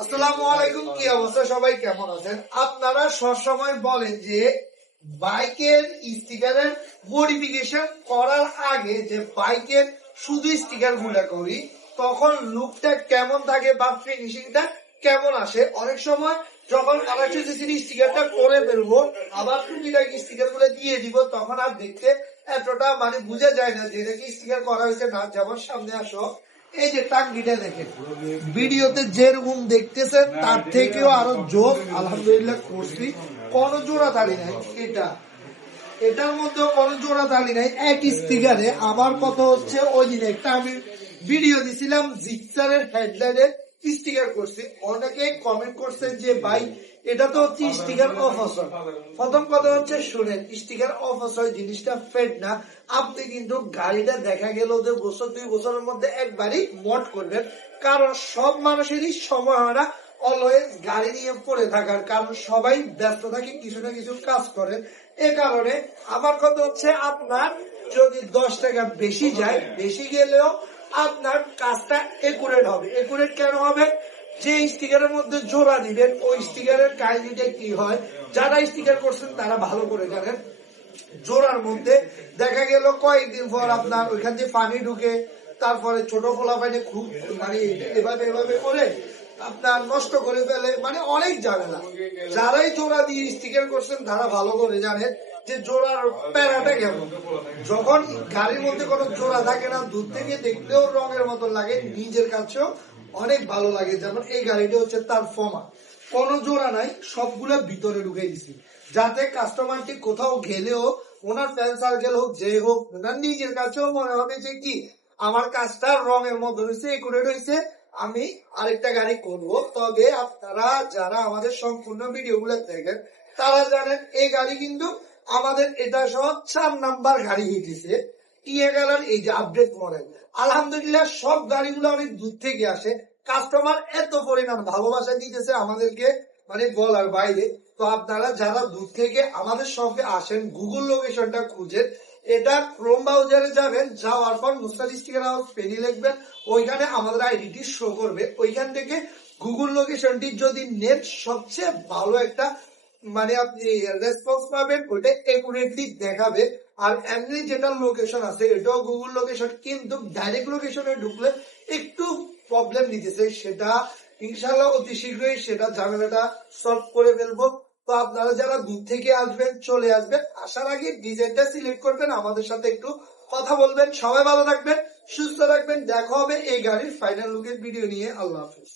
আসসালামু আলাইকুম, কি অবস্থা সবাই, কেমন আছেন? আপনারা সবসময় বলেন যে বাইকের স্টিকারের মডিফিকেশন করার আগে যে বাইকের শুধু স্টিকার গুলা করি তখন লুকটা কেমন থাকে বা ফিনিশিংটা কেমন আসে। অনেক সময় যখন 125cc স্টিকারটা করে ফেলবো আবার টুকিটাকি স্টিকার গুলো দিয়ে দিব তখন আর দেখতে এতটা বোঝা যায় না যে এটা কি স্টিকার করা হয়েছে না। যেমন সামনে আসো, এই যে টাঙ্গিটা দেখেন, ভিডিওতে যেরকম দেখতেছেন তার থেকেও আরো জোর আলহামদুলিল্লাহ করছি। কোনো জোড়া তালি নাই, এটার মধ্যে কোনো জোড়া তালি নাই। এক স্টিকারে আমার কথা হচ্ছে, ওই দিন একটা আমি ভিডিও দিছিলাম জিক্সারের হেডলাইনের স্টিকার করছি। অনেকে কমেন্ট করছেন যে ভাই এটা তো হচ্ছে স্টিকার অফসর। প্রথম কথা হচ্ছে শুনেন, স্টিকার অফসর জিনিসটা ফেড না। আপনি কিন্তু গাড়িটা দেখা গেল যে বছর 2 বছরের মধ্যে একবারই মড করবেন, কারণ সব মানুষেরই সময় হয় না অলওয়েজ গাড়ি নিয়ে পড়ে থাকার, কারণ সবাই ব্যস্ত থাকে, কিছু না কিছু কাজ করে। এ কারণে আমার কথা হচ্ছে, আপনার যদি 10 টাকা বেশি যায়, বেশি গেলেও আপনার কাজটা একুরেট হবে। একুরেট কেন হবে? যে স্টিকারের মধ্যে জোড়া দিবেন ওই স্টিকারের কাহিনীটা কি হয়, যারা স্টিকার করছেন তারা ভালো করে জানেন। জোড়ার মধ্যে দেখা গেল কয়েকদিন পর আপনার ওইখান দিয়ে পানি ঢুকে, তারপরে ছোট ফোলা পানি খুব এভাবে এভাবে করে আপনার নষ্ট করে ফেলে, অনেক ঝামেলা। যারাই জোড়া দিয়ে স্টিকার করছেন তারা ভালো করে জানেন যে জোড়ার প্যারাটা কেমন। যখন গাড়ির মধ্যে কোনো জোড়া থাকে না, দূর থেকে দেখলেও রঙের মতো লাগে, নিজের কাছেও অনেক ভালো লাগে। যেমন এই গাড়িটা হচ্ছে তার ফর্মা, কোনো জোড়া নাই, সবগুলো ভিতরে ঢুকে দিছি, যাতে কাস্টমারটি কোথাও গেলেও ওনার ফ্যান সার্কেল হোক যে হোক, ওনার নিজের কাছেও মনে হবে যে কি আমার কাজটা রঙের মধ্যে হয়েছে, একুরেট হয়েছে, আমি আরেকটা গাড়ি করব। তবে আপনারা যারা আমাদের সম্পূর্ণ ভিডিও গুলো দেখেন তারা জানেন এই গাড়ি কিন্তু আমাদের এটা সহ 4 নাম্বার গাড়ি হইতেছে টিয়া কালার, এই যে আপডেট মডেল। আলহামদুলিল্লাহ সব গাড়িগুলো অনেক দূর থেকে আসে, কাস্টমার এত পরিমাণ ভালোবাসা দিতেছে আমাদেরকে, বলার বাইরে। তো আপনারা যারা দূর থেকে আমাদের সঙ্গে আসেন, গুগল লোকেশনটা খুঁজেন, এটা ক্রোম ব্রাউজারে যাবেন, যাওয়ার পর মুস্তাদ স্টিকার হাউস পেনি লিখবেন, ওইখানে আমাদের আইডিটি শো করবে। ওইখান থেকে গুগল লোকেশনটি যদি নেট সবচেয়ে ভালো একটা আপনি রেসপন্স পাবেন, ওইটা একুরেটলি দেখাবে। আর এমনি যেটা লোকেশন আছে এটাও গুগল লোকেশন, কিন্তু ডাইরেক্ট লোকেশনে ঢুকলে একটু প্রবলেম দিতেছে, সেটা ইনশাল্লাহ অতি শীঘ্রই সেটা ঝামেলাটা সলভ করে ফেলবো। তো আপনারা যারা দূর থেকে আসবেন চলে আসবেন, আসার আগে ডিজাইনটা সিলেক্ট করবেন, আমাদের সাথে একটু কথা বলবেন। সবাই ভালো থাকবেন, সুস্থ থাকবেন, দেখা হবে এই গাড়ির ফাইনাল লুকের ভিডিও নিয়ে। আল্লাহ হাফিজ।